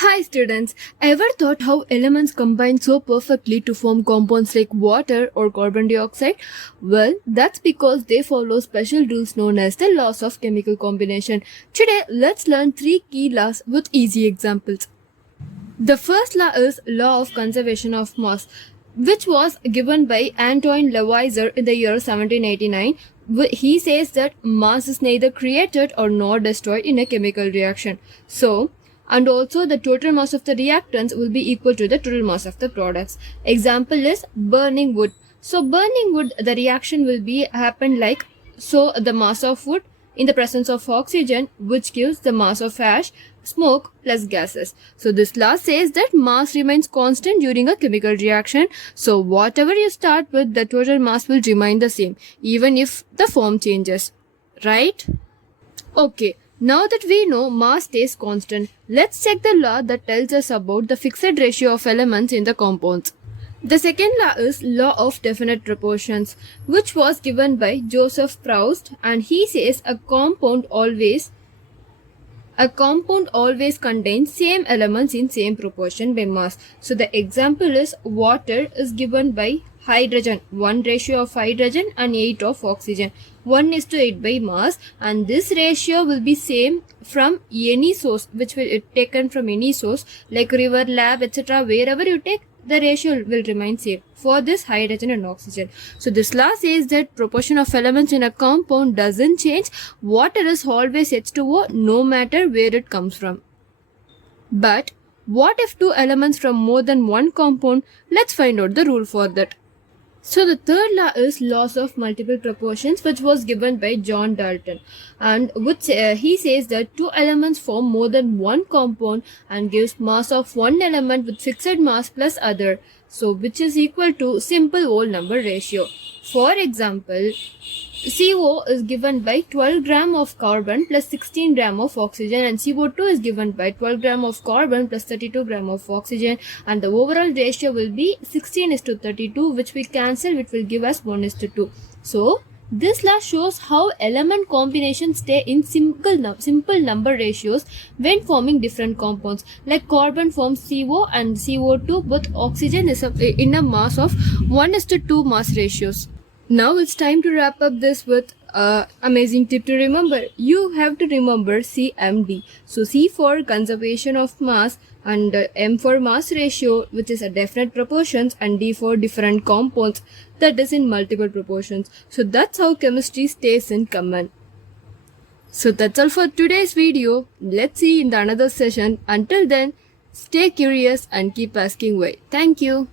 Hi students, ever thought how elements combine so perfectly to form compounds like water or carbon dioxide? Well, that's because they follow special rules known as the laws of chemical combination. Today, let's learn three key laws with easy examples. The first law is law of conservation of mass, which was given by Antoine Lavoisier in the year 1789. He says that mass is neither created or nor destroyed in a chemical reaction. And also the total mass of the reactants will be equal to the total mass of the products. Example is burning wood. So burning wood, the reaction will be happen like so the mass of wood in the presence of oxygen, which gives the mass of ash, smoke plus gases. So this law says that mass remains constant during a chemical reaction. So whatever you start with, the total mass will remain the same even if the form changes, right? Okay, now that we know mass stays constant, let's check the law that tells us about the fixed ratio of elements in the compounds. The second law is law of definite proportions, which was given by Joseph Proust, and he says a compound always contains same elements in same proportion by mass. So the example is water is given by hydrogen, 1 ratio of hydrogen and 8 of oxygen, 1:8 by mass, and this ratio will be same from any source, which will taken from any source like river, lab, etc. Wherever you take, the ratio will remain same for this hydrogen and oxygen. So this law says that proportion of elements in a compound doesn't change. Water is always H2O no matter where it comes from. But what if two elements from more than one compound? Let's find out the rule for that. So the third law is laws of multiple proportions, which was given by John Dalton, and which he says that two elements form more than one compound and gives mass of one element with fixed mass plus other, so which is equal to simple whole number ratio. For example, CO is given by 12 gram of carbon plus 16 gram of oxygen, and CO2 is given by 12 gram of carbon plus 32 gram of oxygen, and the overall ratio will be 16:32, which we cancel, which will give us 1:2. So this law shows how element combinations stay in simple number ratios when forming different compounds. Like carbon forms CO and CO2, but oxygen is in a mass of 1:2 mass ratios. Now it's time to wrap up this with amazing tip to remember. You have to remember CMD. So C for conservation of mass, and M for mass ratio, which is a definite proportions, and D for different compounds, that is in multiple proportions. So that's how chemistry stays in common. So that's all for today's video. Let's see in the another session. Until then, stay curious and keep asking why. Thank you.